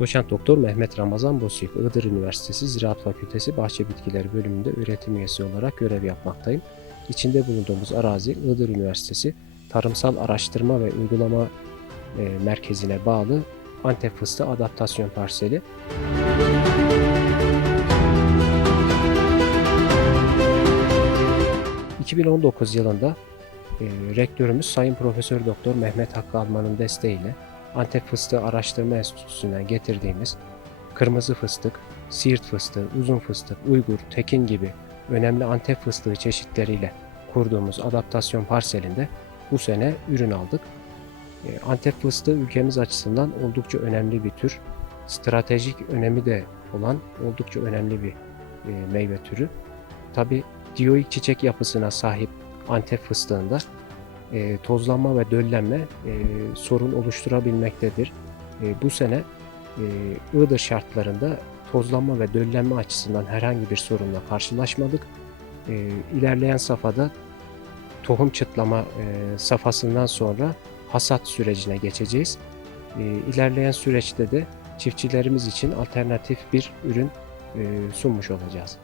Doçent Doktor Mehmet Ramazan Bozçik, Iğdır Üniversitesi Ziraat Fakültesi Bahçe Bitkileri bölümünde öğretim üyesi olarak görev yapmaktayım. İçinde bulunduğumuz arazi Iğdır Üniversitesi Tarımsal Araştırma ve Uygulama e, Merkezi'ne bağlı Antep fıstığı adaptasyon parseli. ...2019 yılında e, rektörümüz Sayın Profesör Doktor Mehmet Hakkı Alman'ın desteğiyle Antep Fıstığı Araştırma Enstitüsü'nden getirdiğimiz kırmızı fıstık, siirt fıstığı, uzun fıstık, uygur, tekin gibi önemli Antep fıstığı çeşitleriyle kurduğumuz adaptasyon parselinde bu sene ürün aldık. E, Antep fıstığı ülkemiz açısından oldukça önemli bir tür. Stratejik önemi de olan oldukça önemli bir e, meyve türü. Tabi dioik çiçek yapısına sahip Antep fıstığında e, tozlanma ve döllenme e, sorun oluşturabilmektedir. E, bu sene e, Iğdır şartlarında tozlanma ve döllenme açısından herhangi bir sorunla karşılaşmadık. E, ilerleyen safhada tohum çıtlama e, safhasından sonra hasat sürecine geçeceğiz. E, ilerleyen süreçte de çiftçilerimiz için alternatif bir ürün e, sunmuş olacağız.